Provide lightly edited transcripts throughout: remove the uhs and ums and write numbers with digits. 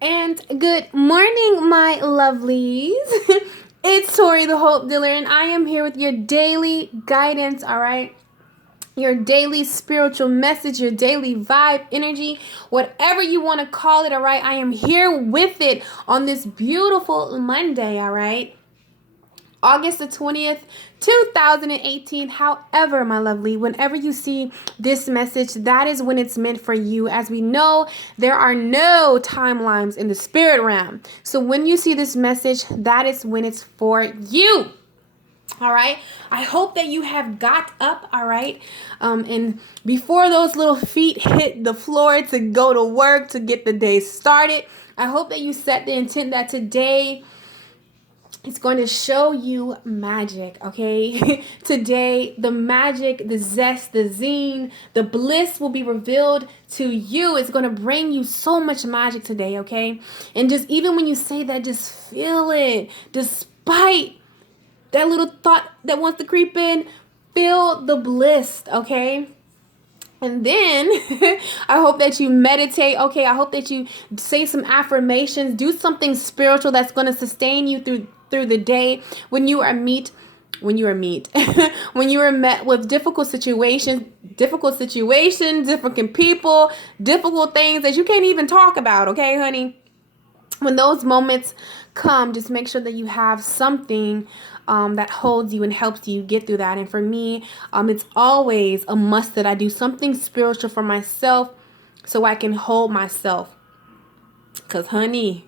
And good morning, my lovelies. It's Tori, the Hope Dealer, and I am here with your daily guidance, all right? Your daily spiritual message, your daily vibe, energy, whatever you want to call it, all right? I am here with it on this beautiful Monday, all right? August the 20th, 2018. However, my lovely, whenever you see this message, that is when it's meant for you. As we know, there are no timelines in the spirit realm. So when you see this message, that is when it's for you. All right. I hope that you have got up. All right. And before those little feet hit the floor to go to work, to get the day started, I hope that you set the intent that today it's going to show you magic, okay? Today, the magic, the zest, the zine, the bliss will be revealed to you. It's going to bring you so much magic today, okay? And just even when you say that, just feel it. Despite that little thought that wants to creep in, feel the bliss, okay? And then I hope that you meditate. Okay, I hope that you say some affirmations, do something spiritual that's going to sustain you through the day when you are when you are when you are met with difficult people, difficult things that you can't even talk about, okay, honey? When those moments come, just make sure that you have something that holds you and helps you get through that. And for me, it's always a must that I do something spiritual for myself so I can hold myself. Because, honey,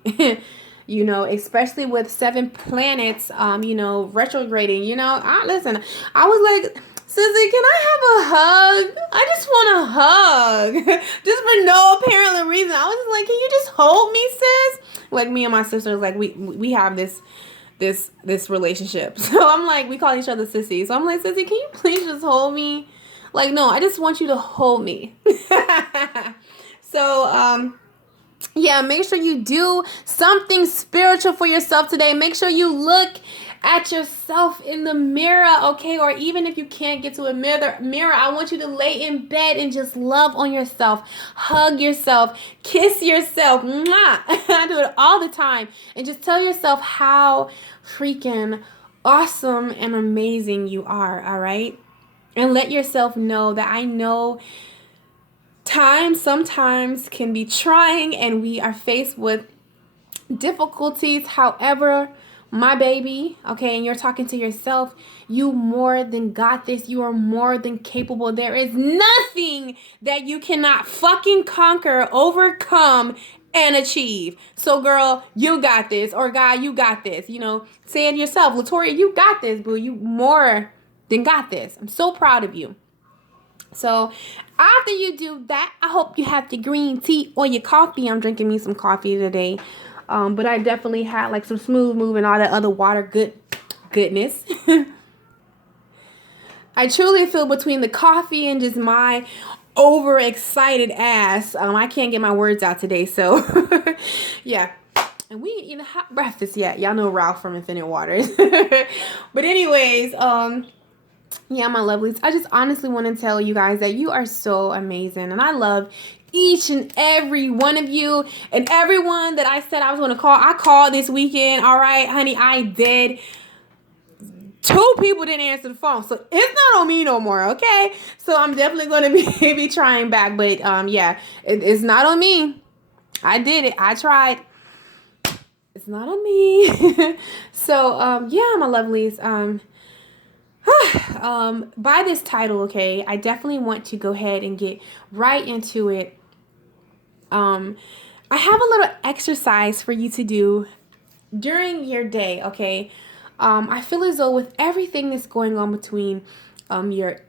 especially with 7 planets, retrograding, listen, I was like, Sissy, can I have a hug? I just want a hug. Just for no apparent reason. I was just like, can you just hold me, sis? Like, me and my sisters, like, we have this relationship. So I'm like, we call each other Sissy. So I'm like, Sissy, can you please just hold me? Like, no, I just want you to hold me. So, yeah, make sure you do something spiritual for yourself today. Make sure you look at yourself in the mirror, okay? Or even if you can't get to a mirror, I want you to lay in bed and just love on yourself, hug yourself, kiss yourself. Mwah! I do it all the time. And just tell yourself how freaking awesome and amazing you are, all right? And let yourself know that I know time sometimes can be trying and we are faced with difficulties. However, my baby, okay, and you're talking to yourself, you more than got this. You are more than capable. There is nothing that you cannot fucking conquer, overcome, and achieve. So, girl, you got this. Or, guy, you got this. Say it yourself. Latoria, you got this, boo. You more than got this. I'm so proud of you. So after you do that, I hope you have your green tea or your coffee. I'm drinking me some coffee today. But I definitely had like some smooth move and all that other water goodness. I truly feel between the coffee and just my overexcited ass. I can't get my words out today. So yeah. And we ain't eating hot breakfast yet. Y'all know Ralph from Infinite Waters. But anyways, yeah, my lovelies, I just honestly want to tell you guys that you are so amazing. And I love each and every one of you. And everyone that I said I was going to call, I called this weekend. All right, honey, I did. 2 people didn't answer the phone. So it's not on me no more, okay? So I'm definitely going to be trying back. But yeah, it's not on me. I did it. I tried. It's not on me. So yeah, my lovelies, by this title, okay, I definitely want to go ahead and get right into it. I have a little exercise for you to do during your day, okay? I feel as though with everything that's going on between your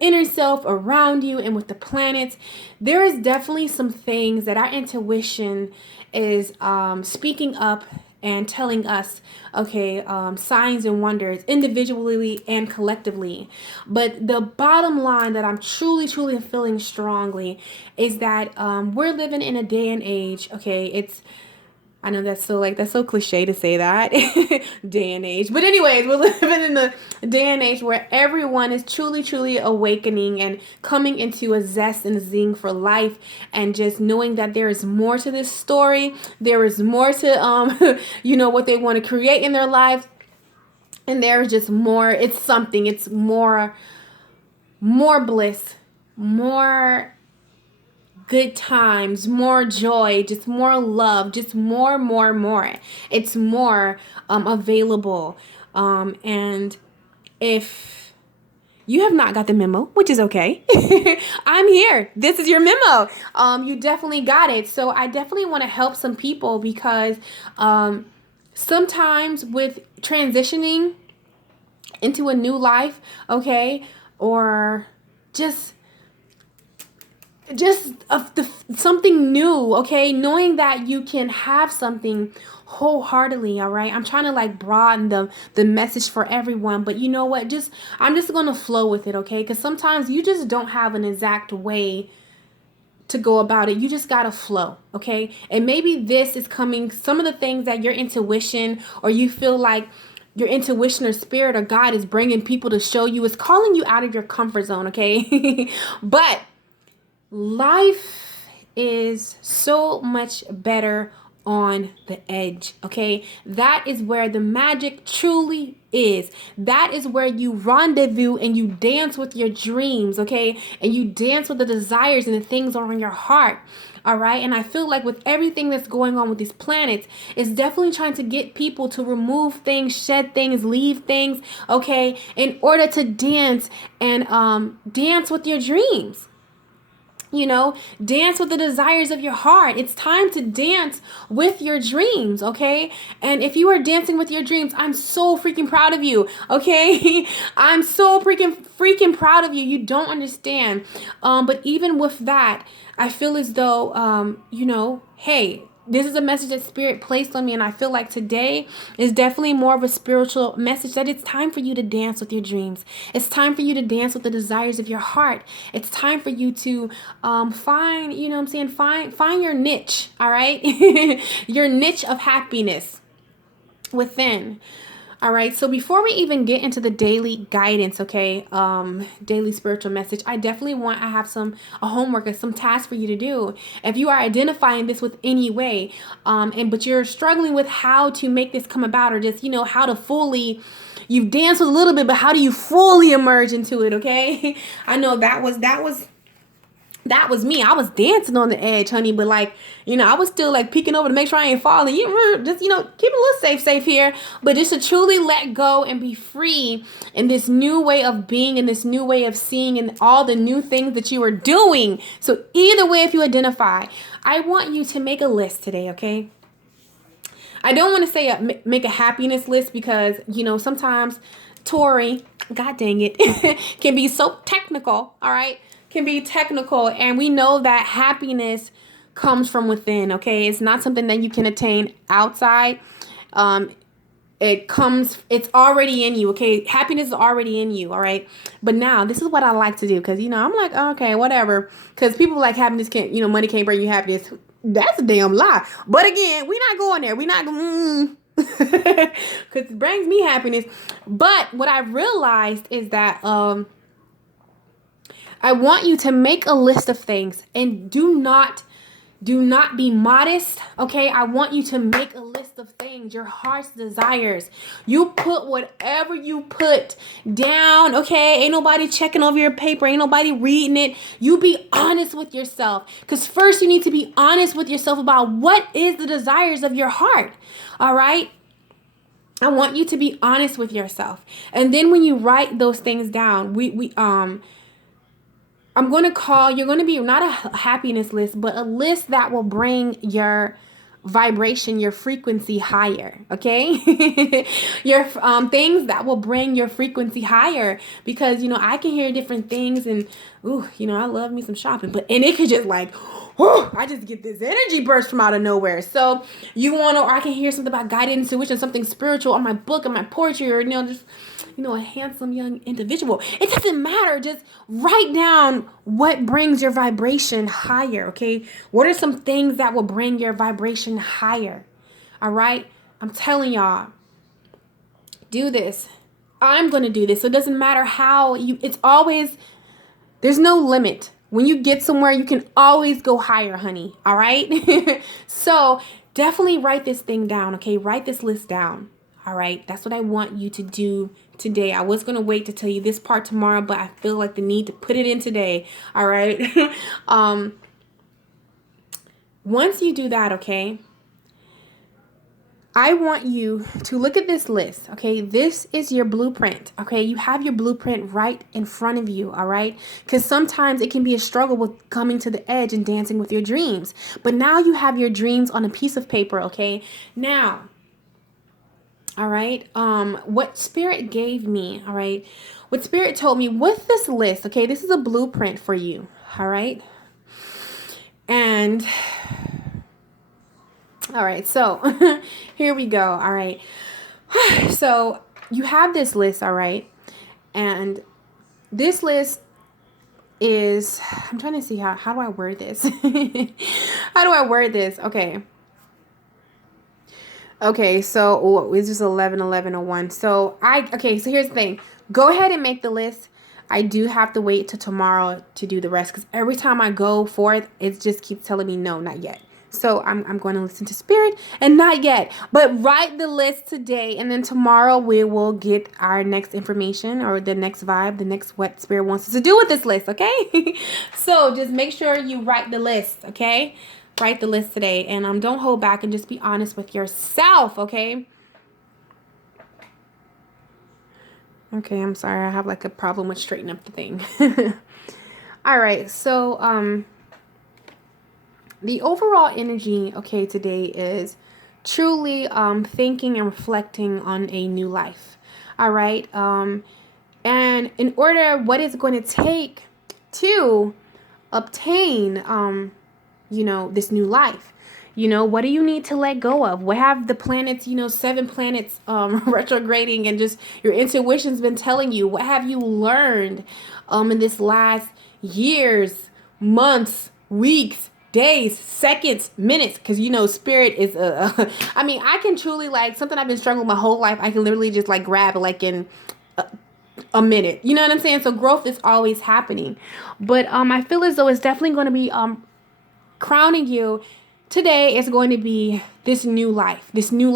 inner self around you and with the planets, there is definitely some things that our intuition is speaking up and telling us, okay, signs and wonders individually and collectively. But the bottom line that I'm truly feeling strongly is that we're living in a day and age, okay, I know that's so cliche to say that day and age. But anyways, we're living in the day and age where everyone is truly, truly awakening and coming into a zest and a zing for life, and just knowing that there is more to this story. There is more to what they want to create in their lives. And there is just more. It's more bliss, more good times, more joy, just more love, just more. It's more available. And if you have not got the memo, which is okay, I'm here. This is your memo. You definitely got it. So I definitely want to help some people, because sometimes with transitioning into a new life, okay, or just something new, okay, knowing that you can have something wholeheartedly, all right. I'm trying to like broaden the message for everyone, but you know what, I'm just gonna flow with it, okay, because sometimes you just don't have an exact way to go about it. You just gotta flow, okay. And maybe this is coming, some of the things that your intuition, or you feel like your intuition or spirit or God is bringing people to show you, is calling you out of your comfort zone, okay. But life is so much better on the edge, okay? That is where the magic truly is. That is where you rendezvous and you dance with your dreams, okay? And you dance with the desires and the things that are in your heart, all right? And I feel like with everything that's going on with these planets, it's definitely trying to get people to remove things, shed things, leave things, okay? In order to dance and dance with your dreams. Dance with the desires of your heart. It's time to dance with your dreams, okay? And if you are dancing with your dreams, I'm so freaking proud of you, okay? I'm so freaking proud of you. You don't understand. But even with that, I feel as though, hey, this is a message that Spirit placed on me, and I feel like today is definitely more of a spiritual message, that it's time for you to dance with your dreams. It's time for you to dance with the desires of your heart. It's time for you to find, find your niche, all right? Your niche of happiness within. All right, so before we even get into the daily guidance, okay, daily spiritual message, I have a homework, some tasks for you to do. If you are identifying this with any way, but you're struggling with how to make this come about, or just, how to fully, you've danced with a little bit, but how do you fully emerge into it, okay? I know that was me. I was dancing on the edge, honey, but I was still peeking over to make sure I ain't falling. Just, keep it a little safe here, but just to truly let go and be free in this new way of being, in this new way of seeing, and all the new things that you are doing. So either way, if you identify, I want you to make a list today, okay? I don't want to say make a happiness list, because, sometimes Tori, God dang it, can be so technical, all right? Can be technical, and we know that happiness comes from within, okay? It's not something that you can attain outside. It's already in you, okay? Happiness is already in you, all right? But now, this is what I like to do, because, I'm like, okay, whatever. Because people like happiness can't, money can't bring you happiness. That's a damn lie. But again, we're not going there. We're not going, because it brings me happiness. But what I realized is that, I want you to make a list of things, and do not be modest, okay? I want you to make a list of things, your heart's desires. You put whatever you put down, okay? Ain't nobody checking over your paper. Ain't nobody reading it. You be honest with yourself, because first you need to be honest with yourself about what is the desires of your heart, all right? I want you to be honest with yourself. And then when you write those things down, you're going to be not a happiness list, but a list that will bring your vibration, your frequency higher, okay? Your things that will bring your frequency higher, because, I can hear different things, and, I love me some shopping, and it could just I just get this energy burst from out of nowhere. So or I can hear something about guided intuition, something spiritual on my book, on my poetry, or, just, a handsome young individual. It doesn't matter. Just write down what brings your vibration higher, okay? What are some things that will bring your vibration higher? All right? I'm telling y'all, do this. I'm going to do this. So it doesn't matter how it's always, there's no limit. When you get somewhere, you can always go higher, honey. All right? So definitely write this thing down, okay? Write this list down. All right? That's what I want you to do today. I was going to wait to tell you this part tomorrow, but I feel like the need to put it in today. All right? Once you do that, okay, I want you to look at this list, okay? This is your blueprint, okay? You have your blueprint right in front of you, all right? Because sometimes it can be a struggle with coming to the edge and dancing with your dreams. But now you have your dreams on a piece of paper, okay? Now, all right, what Spirit gave me, all right? What Spirit told me with this list, okay? This is a blueprint for you, all right? And all right, so here we go. All right. So you have this list, all right? And this list is, I'm trying to see how do I word this? How do I word this? Okay. Okay, so it's just 11/11/01. So so here's the thing. Go ahead and make the list. I do have to wait till tomorrow to do the rest because every time I go forth, it just keeps telling me no, not yet. So I'm going to listen to Spirit and not yet. But write the list today, and then tomorrow we will get our next information or the next vibe, the next what Spirit wants us to do with this list, okay? So just make sure you write the list, okay? Write the list today, and don't hold back and just be honest with yourself, okay? Okay, I'm sorry. I have like a problem with straightening up the thing. All right, so the overall energy, okay, today is truly thinking and reflecting on a new life. All right, and in order, what it's going to take to obtain, this new life. What do you need to let go of? What have the planets, 7 planets retrograding and just your intuition's been telling you? What have you learned in this last years, months, weeks, days, seconds, minutes? Because, Spirit is, I can truly, like, something I've been struggling my whole life, I can literally just, like, grab, like, in a minute. You know what I'm saying? So growth is always happening. But I feel as though it's definitely going to be crowning you. Today is going to be this new life, this new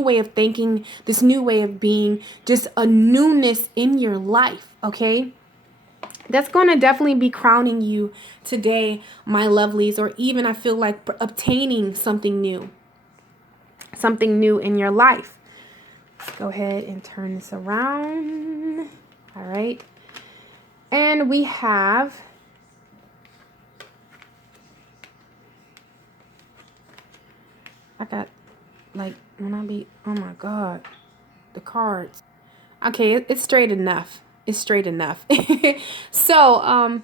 way of thinking, this new way of being, just a newness in your life, okay? That's going to definitely be crowning you today, my lovelies, or even I feel like obtaining something new in your life. Let's go ahead and turn this around. All right. And we have I got, like, oh my God, the cards. Okay, it's straight enough. It's straight enough. So,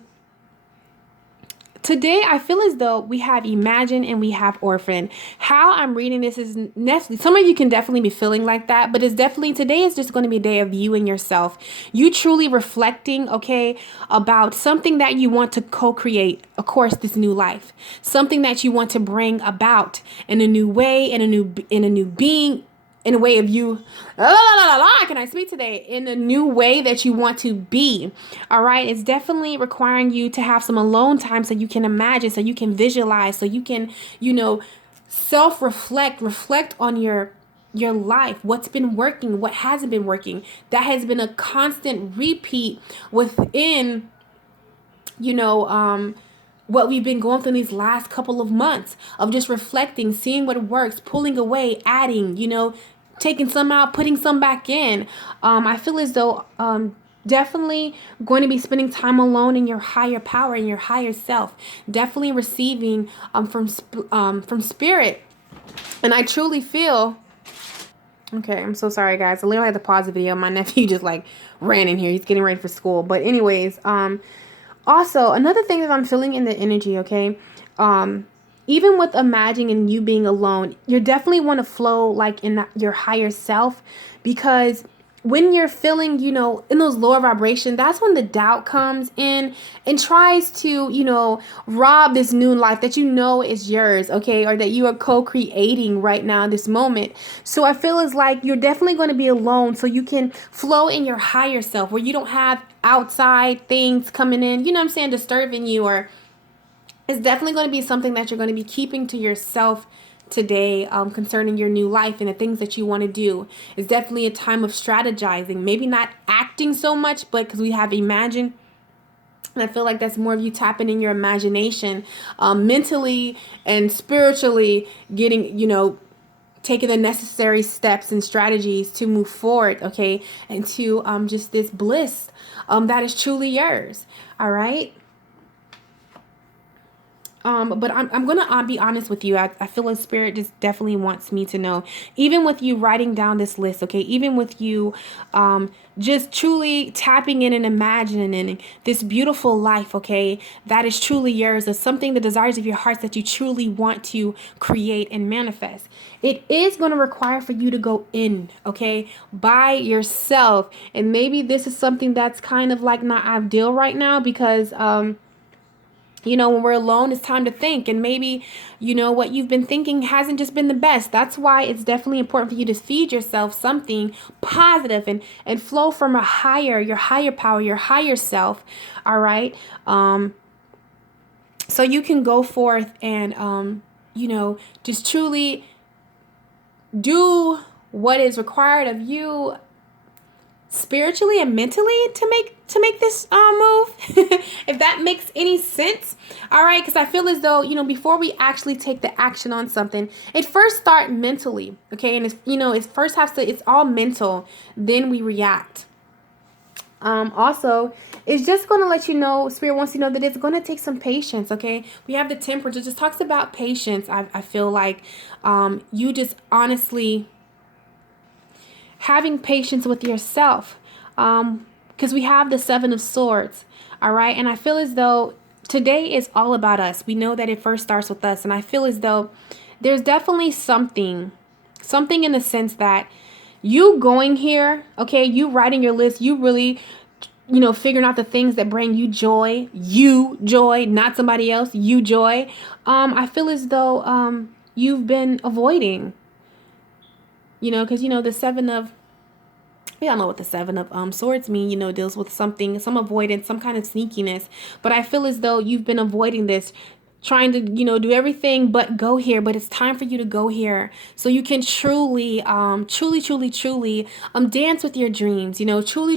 today I feel as though we have Imagine and we have Orphan. How I'm reading this is necessarily, some of you can definitely be feeling like that, but it's definitely, today is just going to be a day of you and yourself. You truly reflecting, okay, about something that you want to co-create, of course, this new life. Something that you want to bring about in a new way, in a new being, in a way of you, can I speak today? In a new way that you want to be. All right. It's definitely requiring you to have some alone time so you can imagine, so you can visualize, so you can, reflect on your life, what's been working, what hasn't been working. That has been a constant repeat within, what we've been going through these last couple of months of just reflecting, seeing what works, pulling away, adding, taking some out, putting some back in. I feel as though definitely going to be spending time alone in your higher power, in your higher self. Definitely receiving from Spirit. And I truly feel... Okay, I'm so sorry, guys. I literally had to pause the video. My nephew just, like, ran in here. He's getting ready for school. But anyways, also, another thing that I'm feeling in the energy, okay, even with imagining and you being alone, you definitely want to flow like in your higher self, because when you're feeling, in those lower vibration, that's when the doubt comes in and tries to, rob this new life that is yours, okay, or that you are co-creating right now in this moment. So I feel it's like you're definitely going to be alone so you can flow in your higher self where you don't have outside things coming in, disturbing you, or it's definitely going to be something that you're going to be keeping to yourself today, concerning your new life and the things that you want to do. It's definitely a time of strategizing, maybe not acting so much, but because we have imagine. And I feel like that's more of you tapping in your imagination, mentally and spiritually getting, taking the necessary steps and strategies to move forward, okay, and to just this bliss that is truly yours. All right. But I'm gonna be honest with you. I feel like Spirit just definitely wants me to know, even with you writing down this list, okay, even with you just truly tapping in and imagining this beautiful life, okay, that is truly yours, of something, the desires of your hearts that you truly want to create and manifest. It is going to require for you to go in, okay, by yourself. And maybe this is something that's kind of like not ideal right now because when we're alone, it's time to think. And maybe, what you've been thinking hasn't just been the best. That's why it's definitely important for you to feed yourself something positive and flow from your higher power, your higher self. All right. So you can go forth and, just truly do what is required of you spiritually and mentally to make this move, if that makes any sense. All right, because I feel as though before we actually take the action on something, it first start mentally, okay, and it's all mental, then we react. Also, it's just going to let you know, Spirit wants you to know that it's going to take some patience, okay? We have the Temperance. It just talks about patience. I feel like you just honestly having patience with yourself, because we have the Seven of Swords, all right? And I feel as though today is all about us. We know that it first starts with us, and I feel as though there's definitely something in the sense that you going here, okay, you writing your list, you really, figuring out the things that bring you joy, not somebody else, you joy. I feel as though you've been avoiding, because the Seven of, we all know what the Seven of Swords mean, deals with some avoidance, some kind of sneakiness. But I feel as though you've been avoiding this, trying to, do everything but go here. But it's time for you to go here so you can truly dance with your dreams, truly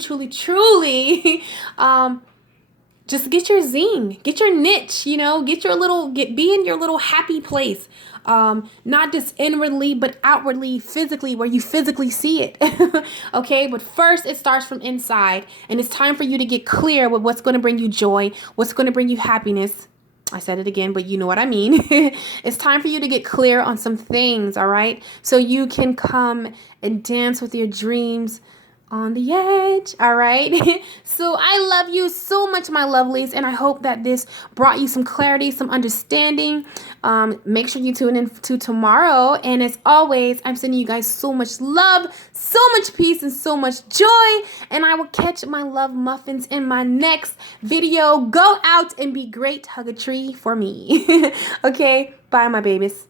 just get your zing, get your niche, be in your little happy place. Not just inwardly, but outwardly, physically, where you physically see it. Okay, but first it starts from inside, and it's time for you to get clear with what's going to bring you joy, what's going to bring you happiness. I said it again, but you know what I mean. It's time for you to get clear on some things, all right? So you can come and dance with your dreams on the edge, all right? So I love you so much, my lovelies, and I hope that this brought you some clarity, some understanding. Make sure you tune in to tomorrow, and as always, I'm sending you guys so much love, so much peace, and so much joy, and I will catch my love muffins in my next video. Go out and be great. Hug a tree for me. Okay, bye, my babies.